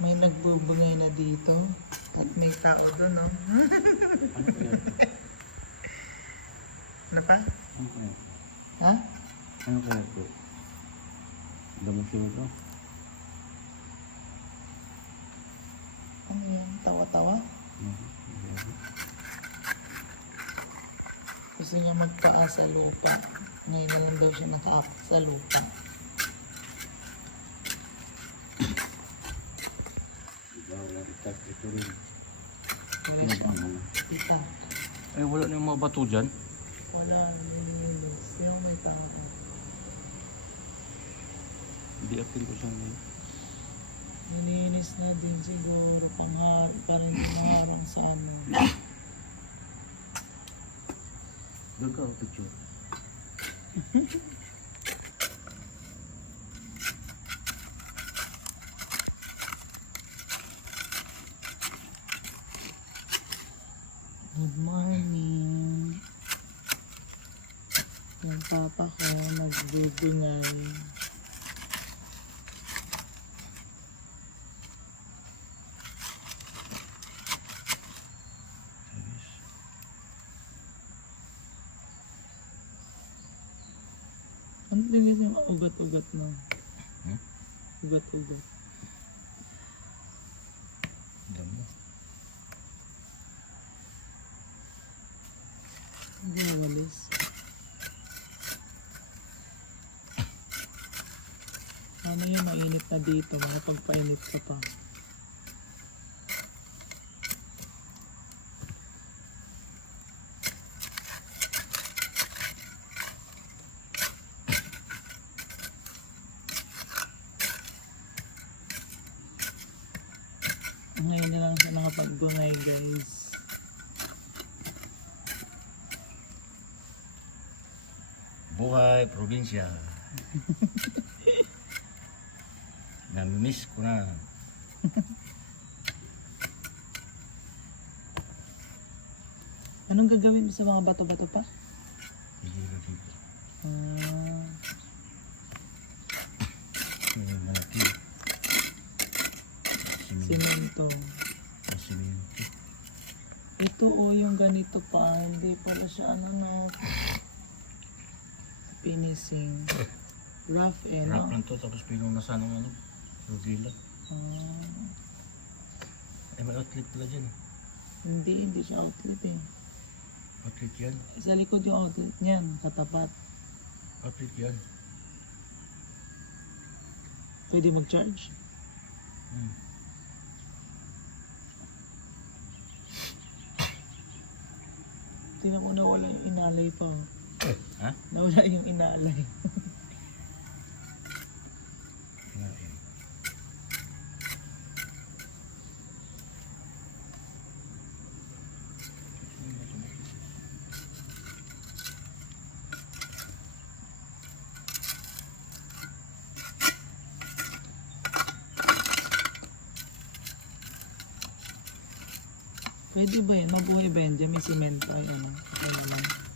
May nagbubungay na dito. At may tao doon, no? Ano kaya? Ano pa? Ano kaya? Ha? Ano kaya ito? Damusin ito? Ano yan? Tawa-tawa? Gusto niya magpaa sa lupa. Ngayon na lang daw siya naka-act sa lupa. Ito rin. Wala siya. Kita. Ay, wala na yung mga bato dyan. Wala. Nilinis. Yung may tanong. Hindi apil ko siya ngayon. Nilinis na din siguro. Parang pangarang sa amin. Doon ka, picture. Good morning. Yung papa ko nagbubungay. Ano din yung ugat-ugat mo? Ugat-ugat. Damo. Hindi na walis. Ano yung mainit na dito? Makapagpainit ka pa. Ngayon na lang siya nakapagbungay, guys. Buhay, probinsya. Namimiss ko na. Anong gagawin mo sa mga bato-bato pa? Hindi na dito. Malaki. Simento. Simento. Ito yung ganito pa. Hindi pala siya na finishing. Rough Rap lang to, tapos pinunasan ng ano. Rugila. Eh, may outlet pala dyan. Hindi siya outlet eh. Outlet yan. Sa likod yung outlet niyan, katapat. Outlet yan. Pwede mag-charge? Tingnan mo, nawala yung inalay pa. Ha? Nawala yung inalay. Pwede ba yan? Mabuhay ba yan? Diyan may simento. Ay, ano? Ay, alam.